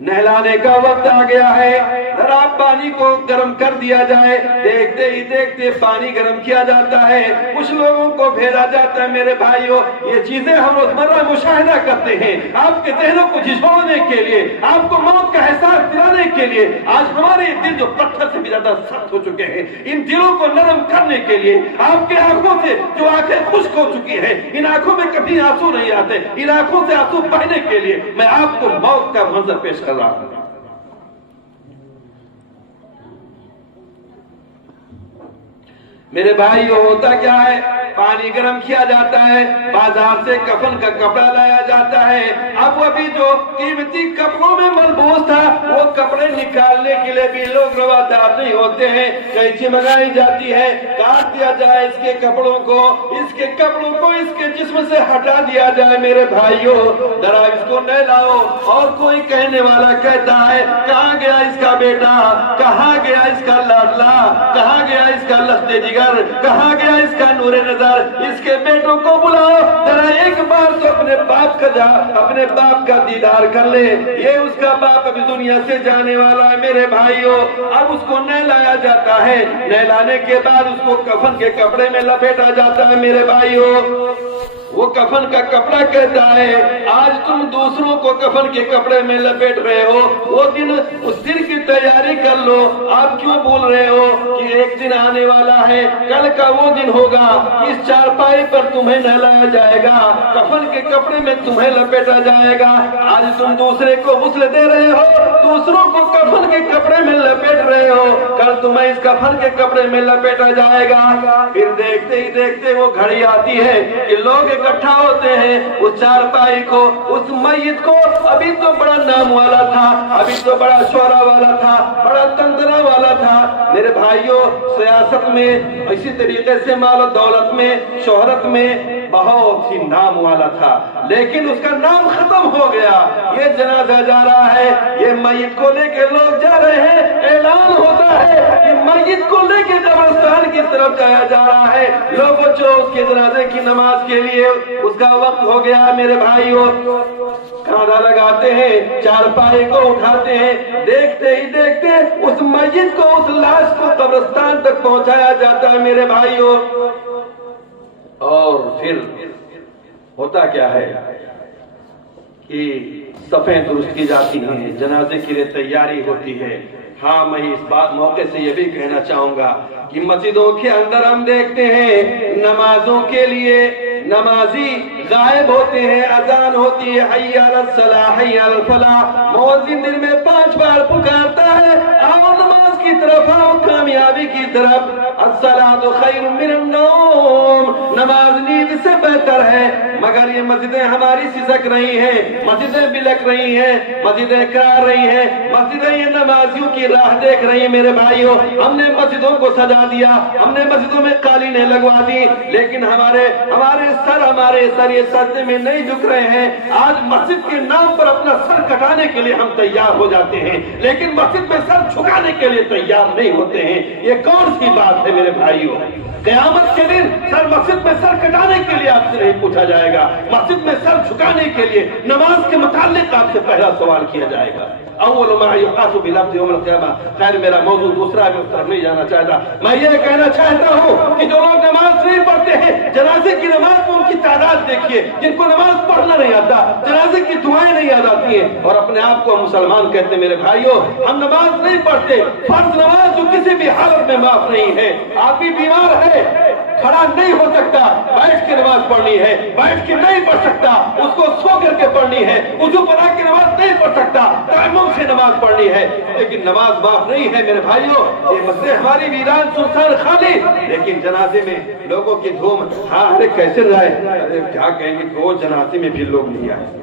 نہلانے کا وقت آ گیا ہے، ذرا پانی کو گرم کر دیا جائے۔ دیکھتے ہی دیکھتے پانی گرم کیا جاتا ہے، کچھ لوگوں کو بھیجا جاتا ہے۔ میرے بھائیوں یہ چیزیں ہم روزمرہ مشاہدہ کرتے ہیں، آپ کے ذہنوں کو جھجھوڑنے کے لیے، آپ کو موت کا احساس دلانے کے لیے۔ آج ہمارے دل جو پتھر سے بھی زیادہ سخت ہو چکے ہیں، ان دلوں کو نرم کرنے کے لیے، آپ کے آنکھوں سے جو آنکھیں خشک ہو چکی ہیں، ان آنکھوں میں کبھی آنسو نہیں آتے، ان آنکھوں سے آنسو بہنے کے لیے میں آپ کو موت کا منظر پیش کر رہا ہوں۔ میرے بھائی ہوتا کیا ہے، پانی گرم کیا جاتا ہے، بازار سے کفن کا کپڑا لایا جاتا ہے۔ اب ابھی جو قیمتی کپڑوں میں ملبوس تھا وہ کپڑے نکالنے کے لیے بھی لوگ روادار نہیں ہوتے ہیں، قینچی منگائی جاتی ہے، کاٹ دیا جائے اس کے کپڑوں کو، اس کے کپڑوں کو اس کے جسم سے ہٹا دیا جائے۔ میرے بھائیوں ذرا اس کو نہلاؤ۔ اور کوئی کہنے والا کہتا ہے کہاں گیا اس کا بیٹا، کہاں گیا اس کا لاڈلا، کہاں گیا اس کا لخت جگر، کہاں گیا اس کا نور نظر، اس کے بیٹوں کو بلاؤ، ذرا ایک بار تو اپنے باپ کا دیدار کر لے، یہ اس کا باپ ابھی دنیا سے جانے والا ہے۔ میرے بھائیوں اب اس کو نہلایا جاتا ہے، نہلانے کے بعد اس کو کفن کے کپڑے میں لپیٹا جاتا ہے۔ میرے بھائیوں وہ کفن کا کپڑا کہتا ہے آج تم دوسروں کو کفن کے کپڑے میں لپیٹ رہے ہو، وہ دن، اس دن کی تیاری کر لو۔ آپ کیوں بول رہے ہو کہ ایک دن آنے والا ہے، کل کا وہ دن ہوگا، اس چارپائی پر تمہیں نہلایا جائے گا، کفن کے کپڑے میں تمہیں لپیٹا جائے گا۔ آج تم دوسرے کو غسل دے رہے ہو، دوسروں کو کفن کے کپڑے میں لپیٹ رہے ہو، کل تمہیں اس کفن کے کپڑے میں لپیٹا جائے گا۔ پھر دیکھتے ہی دیکھتے وہ گھڑی آتی ہے کہ لوگ اکٹھا ہوتے ہیں اس چارپائی کو، اس میت کو، ابھی تو بڑا نام والا تھا، ابھی تو بڑا شہرہ والا تھا، بڑا تندرہ والا تھا۔ میرے بھائیوں سیاست میں، اسی طریقے سے مال و دولت میں، شہرت میں بہت ہی نام والا تھا، لیکن اس کا نام ختم ہو گیا۔ یہ جنازہ جا رہا ہے، یہ میت کو لے کے لوگ جا رہے ہیں، اعلان ہوتا ہے کہ میت کو لے کے قبرستان کی طرف جایا جا رہا ہے، لوگوں چلو اس کے جنازے کی نماز کے لیے، اس کا وقت ہو گیا۔ میرے بھائیوں کاندھا لگاتے ہیں، چارپائی کو اٹھاتے ہیں، دیکھتے ہی دیکھتے اس میت کو، اس لاش کو قبرستان تک پہنچایا جاتا ہے۔ میرے بھائیوں اور پھر ہوتا کیا ہے کہ صفیں درست کی جاتی ہیں، جنازے کے لیے تیاری ہوتی ہے۔ ہاں میں اس بات موقع سے یہ بھی کہنا چاہوں گا کہ مسجدوں کے اندر ہم دیکھتے ہیں نمازوں کے لیے نمازی غائب ہوتے ہیں، اذان ہوتی ہے حی علی الصلاح حی علی الفلاح، مؤذن دن میں 5 بار پکارتا ہے آؤ نماز کی طرف، آؤ کامیابی کی طرف۔ الصلاۃ خیر من النوم، نماز نیند سے بہتر ہے، مگر یہ مسجدیں ہماری سسک رہی ہیں، مسجدیں بلک رہی ہیں، مسجدیں کرا رہی ہیں، مسجدیں یہ نمازیوں کی راہ دیکھ رہی ہیں۔ میرے بھائیوں ہم نے مسجدوں کو سجا دیا، ہم نے مسجدوں میں قالینیں لگوا دی، لیکن ہمارے سر یہ سجدے میں نہیں جھک رہے ہیں۔ آج مسجد کے نام پر اپنا سر کٹانے کے لیے ہم تیار ہو جاتے ہیں، لیکن مسجد میں سر جھکانے کے لیے تیار نہیں ہوتے ہیں۔ یہ کون سی بات ہے میرے بھائیوں؟ قیامت کے دن مسجد میں سر کٹانے کے لیے آپ سے نہیں پوچھا جائے گا، مسجد میں سر جھکانے کے لیے، نماز کے متعلق آپ سے پہلا سوال کیا جائے گا۔ اول ما یحاسب بالعبد یوم القیامہ۔ خیر میرا موضوع دوسرا ہے، اس طرف نہیں جانا چاہتا۔ میں یہ کہنا چاہتا ہوں کہ جو لوگ نماز نہیں پڑھتے ہیں، جنازے کی نماز میں ان کی تعداد دیکھیے، جن کو نماز پڑھنا نہیں آتا، جنازے کی دعائیں نہیں یاد آتی ہیں، اور اپنے آپ کو مسلمان کہتے ہیں۔ میرے بھائیوں ہم نماز نہیں پڑھتے، فرض نماز جو کسی بھی حالت میں معاف نہیں ہے۔ آدمی بیمار ہے، کھڑا نہیں ہو سکتا، بیٹھ کے نماز پڑھنی ہے، بیٹھ کے نہیں پڑھ سکتا، اس کو سو کر کے پڑھنی ہے، وضو بنا کے نماز نہیں پڑھ سکتا، تیمم سے نماز پڑھنی ہے، لیکن نماز معاف نہیں ہے۔ میرے بھائیوں یہ مسجد ہماری ویران سنسان خالی، لیکن جنازے میں لوگوں کی دھوم، ہاں ارے کیسے رہے، ارے کیا کہیں گے، وہ جنازے میں بھی لوگ نہیں آئے،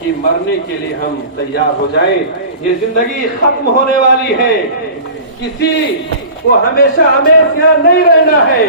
کہ مرنے کے لیے ہم تیار ہو جائیں. یہ زندگی ختم ہونے والی ہے, کسی کو ہمیشہ یہاں نہیں رہنا ہے.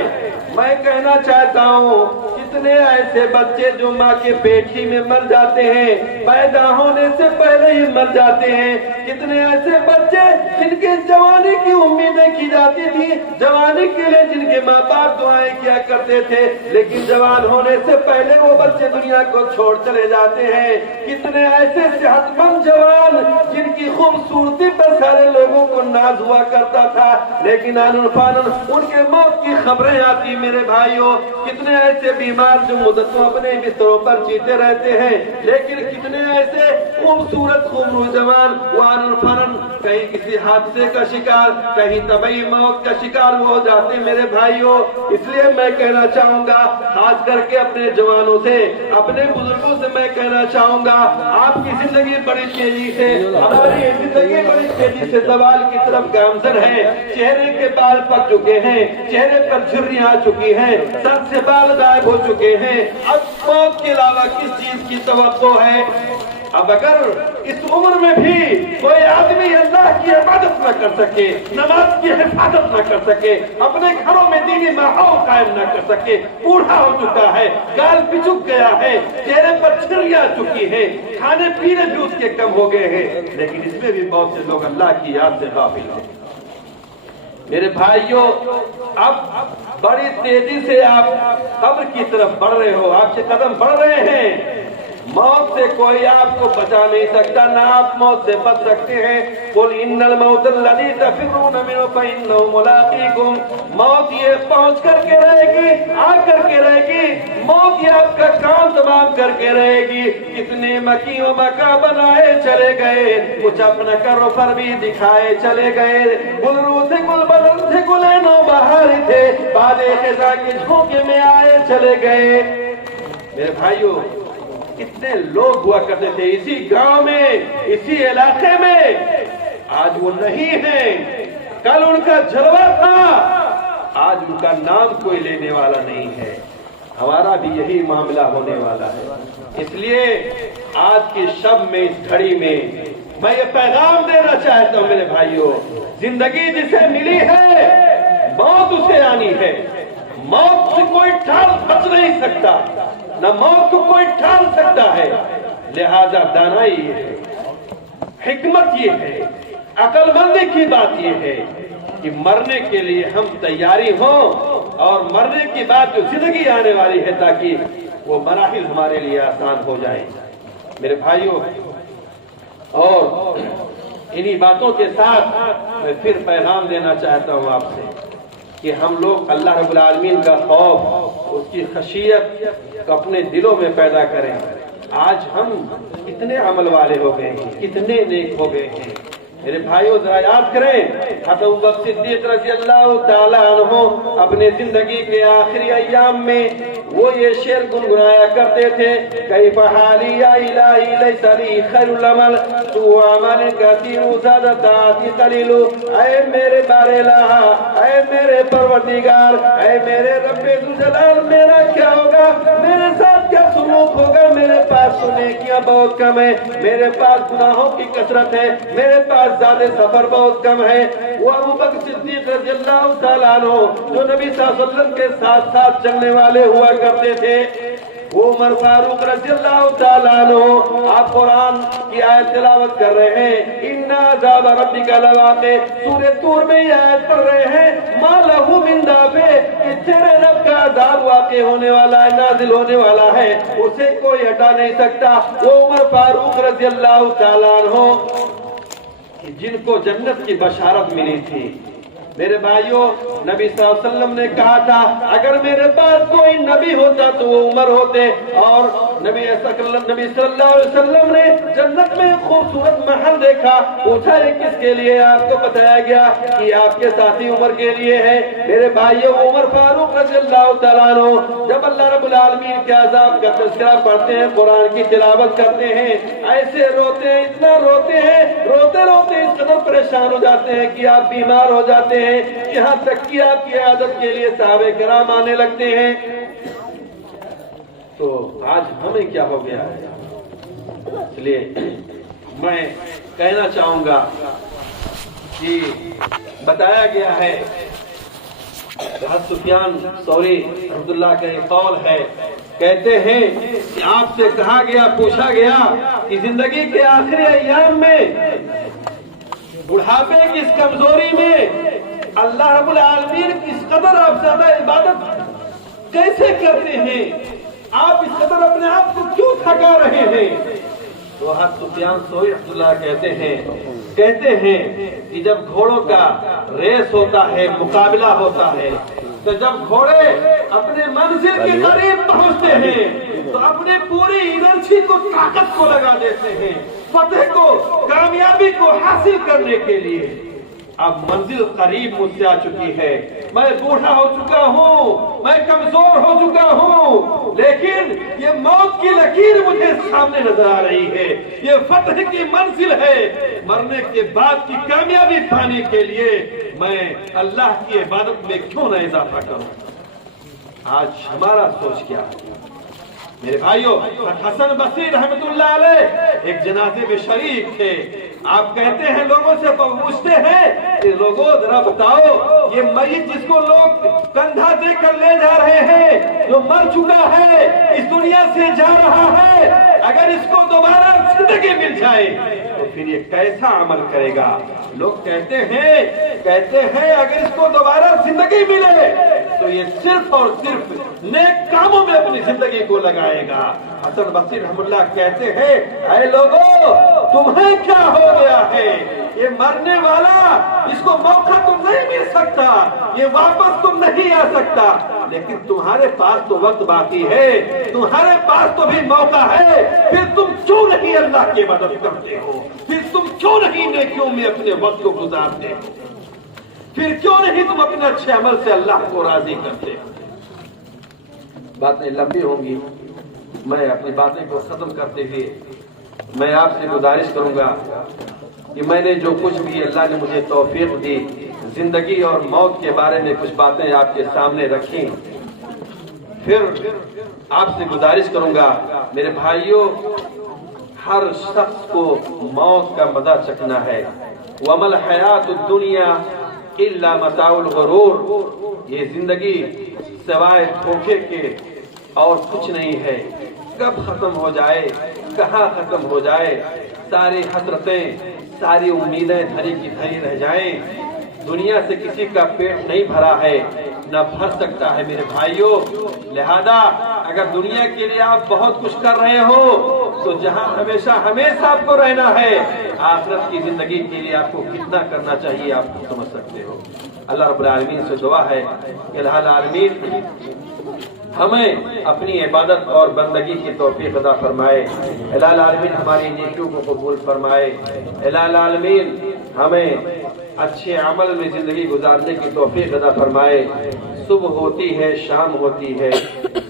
میں کہنا چاہتا ہوں کتنے ایسے بچے جو ماں کے پیٹھی میں مر جاتے ہیں, پیدا ہونے سے پہلے ہی مر جاتے ہیں. کتنے ایسے بچے جن کے جوانی کی امیدیں کی جاتی تھی, جوانی کے لیے جن کے ماں باپ دعائیں کیا کرتے تھے, لیکن جوان ہونے سے پہلے وہ بچے دنیا کو چھوڑ چلے جاتے ہیں. کتنے ایسے صحت مند جوان جن کی خوبصورتی پر سارے لوگوں کو ناز ہوا کرتا تھا, لیکن آنن فانن ان کے موت کی خبریں آتی. میرے بھائیوں, کتنے ایسے بیمار جو مدتوں اپنے بستروں پر جیتے رہتے ہیں, لیکن کتنے ایسے خوبصورت خوبرو جوان وہ آنن فانن کہیں کسی حادثے کا شکار, کہیں طبعی موت کا شکار ہو جاتے ہیں. میرے بھائیوں, اس لیے میں کہنا چاہوں گا, خاص کر کے اپنے جوانوں سے, اپنے بزرگوں سے میں کہنا چاہوں گا, آپ کی زندگی بڑی تیزی سے, ہماری زندگی بڑی تیزی سے زوال کی طرف گامزن ہے. چہرے کے بال پک چکے ہیں, چہرے پر جھریاں آ چکی ہیں, سر سے بال غائب ہو چکے ہیں. اب موت کے علاوہ کس چیز کی توقع ہے؟ اب اگر اس عمر میں بھی کوئی آدمی اللہ کی عبادت نہ کر سکے, نماز کی حفاظت نہ کر سکے, اپنے گھروں میں دینی ماحول قائم نہ کر سکے, بوڑھا ہو چکا ہے, گال پچک گیا ہے, چہرے پر چھریاں آ چکی ہیں, کھانے پینے بھی اس کے کم ہو گئے ہیں, لیکن اس میں بھی بہت سے لوگ اللہ کی یاد سے غافل ہیں. میرے بھائیوں, اب بڑی تیزی سے آپ قبر کی طرف بڑھ رہے ہو, آپ کے قدم بڑھ رہے ہیں. موت سے کوئی آپ کو بچا نہیں سکتا, نہ آپ موت سے بچ سکتے ہیں. قل ان الموت الذی تفرون منہ فانہ ملاقیکم. موت یہ پہنچ کر کے رہے گی, آ کر کے رہے گی. موت یہ آپ کا کام تمام کر کے رہے گی. کتنے مکی و مکہ بنائے چلے گئے, کچھ اپنا کرو پر بھی دکھائے چلے گئے. گلرو سے گل بدل تھے, گلے نو بہار تھے, بادے خزاں کے جھونکے میں آئے چلے گئے. میرے بھائیوں, کتنے لوگ ہوا کرتے تھے اسی گاؤں میں, اسی علاقے میں, آج وہ نہیں ہیں. کل ان کا جلوہ تھا, آج ان کا نام کوئی لینے والا نہیں ہے. ہمارا بھی یہی معاملہ ہونے والا ہے. اس لیے آج کی شب میں, اس گھڑی میں میں یہ پیغام دینا چاہتا ہوں میرے بھائیوں, زندگی جسے ملی ہے موت اسے آنی ہے. موت سے کوئی ٹال بچ نہیں سکتا, نہ موت کو کوئی ٹال سکتا ہے. لہذا دانائی یہ ہے, حکمت یہ ہے, عقل مندی کی بات یہ ہے کہ مرنے کے لیے ہم تیاری ہوں, اور مرنے کی بات جو زندگی آنے والی ہے تاکہ وہ مراحل ہمارے لیے آسان ہو جائیں. میرے بھائیوں, اور انہی باتوں کے ساتھ میں پھر پیغام دینا چاہتا ہوں آپ سے کہ ہم لوگ اللہ رب العالمین کا خوف, اس کی خشیت کو اپنے دلوں میں پیدا کریں. آج ہم کتنے عمل والے ہو گئے ہیں, کتنے نیک ہو گئے ہیں. میرے بھائیوں, ذرا یاد کریں, حضرت ابوبکر صدیق رضی اللہ تعالیٰ عنہ اپنے زندگی کے آخری ایام میں وہ یہ شعر گنگنایا کرتے تھے, کیف حالی یا الہی لیس لی خیر العمل تو عمل کثیر زاد طاعت قلیل. اے میرے بار الہ, اے میرے پروردگار, اے میرے رب ذوالجلال, میرا کیا ہوگا, میرے ساتھ کیا سلوک ہوگا؟ میرے پاس تو نیکیاں بہت کم ہے, میرے پاس گناہوں کی کثرت ہے, میرے پاس زیادہ سفر بہت کم ہے. وہ ابوبکر صدیق رضی اللہ تعالیٰ عنہ جو نبی صلی اللہ علیہ وسلم کے ساتھ ساتھ چلنے والے ہوا کرتے تھے, وہ عمر فاروق رضی اللہ تعالیٰ عنہ, آپ قرآن کی آیت تلاوت کر رہے ہیں, ان عذاب ربک لواقع, سورہ طور میں یہ آیت پڑھ رہے ہیں, ما لہ من دافع, کہ تیرے رب کا عذاب واقع ہونے والا ہے, نازل ہونے والا ہے, اسے کوئی ہٹا نہیں سکتا. وہ عمر فاروق رضی اللہ تعالیٰ عنہ جن کو جنت کی بشارت ملی تھی. میرے بھائیوں, نبی صلی اللہ علیہ وسلم نے کہا تھا اگر میرے پاس کوئی نبی ہوتا تو وہ عمر ہوتے, اور نبی صلی اللہ علیہ وسلم نے جنت میں خوبصورت محل دیکھا, پوچھا یہ کس کے لیے؟ آپ کو بتایا گیا کہ آپ کے ساتھی عمر کے لیے ہے. میرے بھائیوں, عمر فاروق رضی اللہ تعالیٰ عنہ جب اللہ رب العالمین کے عذاب کا تذکرہ پڑھتے ہیں, قرآن کی تلاوت کرتے ہیں, ایسے روتے ہیں, اتنا روتے ہیں, روتے روتے اس قدر پریشان ہو جاتے ہیں کہ آپ بیمار ہو جاتے ہیں, یہاں تک کہ آپ کی عادت کے لیے صحابہ کرام آنے لگتے ہیں. تو آج ہمیں کیا ہو گیا ہے اس لیے میں کہنا چاہوں گا کہ بتایا گیا ہے، حضرت سفیان ثوری رحمۃ اللہ کا ایک قول ہے، کہتے ہیں کہ آپ سے کہا گیا، پوچھا گیا کہ زندگی کے آخری ایام میں، بڑھاپے کی اس کمزوری میں اللہ رب العالمین کس قدر آپ زیادہ عبادت کیسے کرتے ہیں، آپ اس قدر اپنے آپ کو کیوں تھکا رہے ہیں؟ تو حضرت سفیان ثوری رحمۃ اللہ کہتے ہیں کہ جب گھوڑوں کا ریس ہوتا ہے، مقابلہ ہوتا ہے، تو جب گھوڑے اپنے منزل کے قریب پہنچتے ہیں تو اپنے پوری انرجی کو، طاقت کو لگا دیتے ہیں فتح کو، کامیابی کو حاصل کرنے کے لیے۔ اب منزل قریب مجھ سے آ چکی ہے، میں بوڑھا ہو چکا ہوں، میں کمزور ہو چکا ہوں، لیکن یہ موت کی لکیر مجھے سامنے نظر آ رہی ہے، یہ فتح کی منزل ہے۔ مرنے کے بعد کی کامیابی پانے کے لیے میں اللہ کی عبادت میں کیوں نہ اضافہ کروں؟ آج ہمارا سوچ کیا ہے میرے بھائیوں؟ حسن بصری رحمت اللہ علیہ ایک جنازے میں شریک تھے۔ آپ کہتے ہیں، لوگوں سے پوچھتے ہیں کہ لوگوں ذرا بتاؤ، یہ میت جس کو لوگ کندھا دے کر لے جا رہے ہیں، جو مر چکا ہے، اس دنیا سے جا رہا ہے، اگر اس کو دوبارہ زندگی مل جائے تو پھر یہ کیسا عمل کرے گا؟ لوگ کہتے ہیں اگر اس کو دوبارہ زندگی ملے تو یہ صرف اور صرف نیک کاموں میں اپنی زندگی کو لگائے گا۔ حسن بصری رحمۃ اللہ کہتے ہیں، اے لوگوں، تمہیں کیا ہو گیا ہے؟ یہ مرنے والا، اس کو موقع تو نہیں مل سکتا، یہ واپس تو نہیں آ سکتا، لیکن تمہارے پاس تو وقت باقی ہے، تمہارے پاس تو بھی موقع ہے، پھر تم کیوں نہیں اللہ کی مدد کرتے ہو؟ پھر تم کیوں نہیں نیکیوں میں اپنے وقت کو گزارتے ہو؟ پھر کیوں نہیں تم اپنے اچھے عمل سے اللہ کو راضی کرتے ہو؟ باتیں لمبی ہوں گی، میں اپنی باتیں کو ختم کرتے ہوئے میں آپ سے گزارش کروں گا کہ میں نے جو کچھ بھی اللہ نے مجھے توفیق دی، زندگی اور موت کے بارے میں کچھ باتیں آپ کے سامنے رکھی، پھر آپ سے گزارش کروں گا میرے بھائیوں، ہر شخص کو موت کا مزہ چکھنا ہے۔ وَمَا الْحَيَاةُ الدُّنْيَا إِلَّا مَتَاعُ الْغُرُورِ، یہ زندگی سوائے دھوکے کے اور کچھ نہیں ہے۔ کب ختم ہو جائے، کہاں ختم ہو جائے، ساری حسرتیں، ساری امیدیں دھری کی دھری رہ جائیں۔ دنیا سے کسی کا پیٹ نہیں بھرا ہے، نہ بھر سکتا ہے میرے بھائیوں۔ لہذا اگر دنیا کے لیے آپ بہت کچھ کر رہے ہو تو جہاں ہمیشہ آپ کو رہنا ہے، آخرت کی زندگی کے لیے آپ کو کتنا کرنا چاہیے آپ کو سمجھ سکتے ہو۔ اللہ رب العالمین سے دعا ہے کہ اللہ العالمین ہمیں اپنی عبادت اور بندگی کی توفیق عطا فرمائے۔ اللہ العالمین ہماری نیکیوں کو قبول فرمائے۔ اللہ العالمین ہمیں اچھے عمل میں زندگی گزارنے کی توفیق عطا فرمائے۔ صبح ہوتی ہے، شام ہوتی ہے،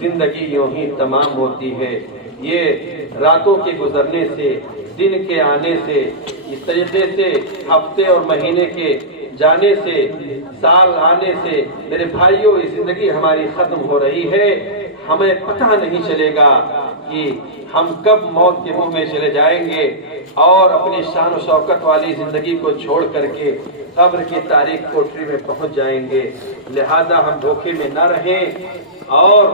زندگی یوں ہی تمام ہوتی ہے۔ یہ راتوں کے گزرنے سے، دن کے آنے سے، اس طریقے سے ہفتے اور مہینے کے جانے سے، سال آنے سے میرے بھائیوں یہ زندگی ہماری ختم ہو رہی ہے۔ ہمیں پتہ نہیں چلے گا کہ ہم کب موت کے منہ میں چلے جائیں گے اور اپنی شان و شوکت والی زندگی کو چھوڑ کر کے قبر کی تاریک کوٹری میں پہنچ جائیں گے۔ لہذا ہم دھوکے میں نہ رہیں اور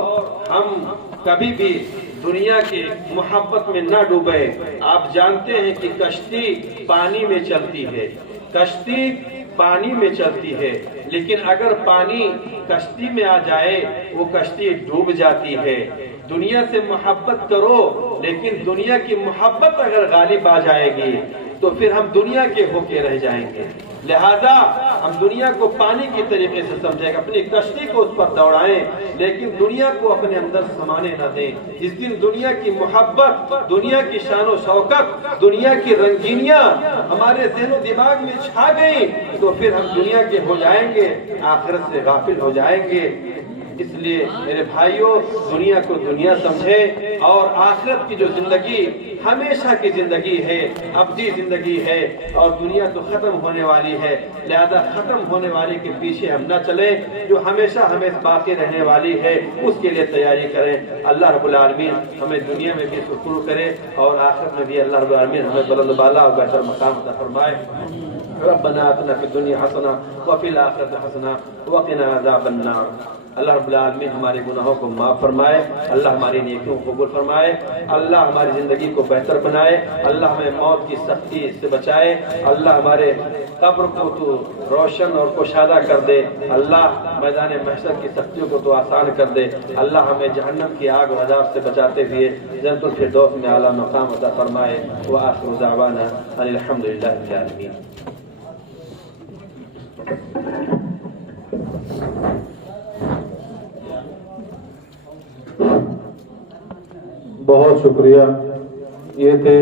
ہم کبھی بھی دنیا کی محبت میں نہ ڈوبیں۔ آپ جانتے ہیں کہ کشتی پانی میں چلتی ہے، کشتی پانی میں چلتی ہے، لیکن اگر پانی کشتی میں آ جائے وہ کشتی ڈوب جاتی ہے۔ دنیا سے محبت کرو، لیکن دنیا کی محبت اگر غالب آ جائے گی تو پھر ہم دنیا کے ہو کے رہ جائیں گے۔ لہذا ہم دنیا کو پانی کی طریقے سے سمجھیں، اپنی کشتی کو اس پر دوڑائیں، لیکن دنیا کو اپنے اندر سمانے نہ دیں۔ جس دن دنیا کی محبت، دنیا کی شان و شوکت، دنیا کی رنگینیاں ہمارے ذہن و دماغ میں چھا گئیں تو پھر ہم دنیا کے ہو جائیں گے، آخرت سے غافل ہو جائیں گے۔ اس لیے میرے بھائیوں دنیا کو دنیا سمجھیں اور آخرت کی جو زندگی ہمیشہ کی زندگی ہے ابدی زندگی ہے اور دنیا تو ختم ہونے والی ہے لہذا ختم ہونے والی کے پیچھے ہم نہ چلیں جو ہمیشہ ہمیں باقی رہنے والی ہے اس کے لیے تیاری کریں اللہ رب العالمین ہمیں دنیا میں بھی سرخرو کرے اور آخرت میں بھی اللہ رب العالمین ہمیں بلند بالا اور بہتر مقام عطا فرمائے ربنا آتنا فی الدنیا حسنہ وفی الآخرۃ حسنہ وقنا عذاب النار اللہ رب العالمین ہمارے گناہوں کو معاف فرمائے اللہ ہماری نیکیوں کو قبول فرمائے اللہ ہماری زندگی کو بہتر بنائے اللہ ہمیں موت کی سختی سے بچائے اللہ ہمارے قبر کو تو روشن اور کشادہ کر دے اللہ میدان محشر کی سختیوں کو تو آسان کر دے اللہ ہمیں جہنم کی آگ و عذاب سے بچاتے ہوئے جنت الفردوس میں اعلیٰ مقام عطا فرمائے وآخر دعوانا ان الحمدللہ رب العالمین بہت شکریہ یہ تھے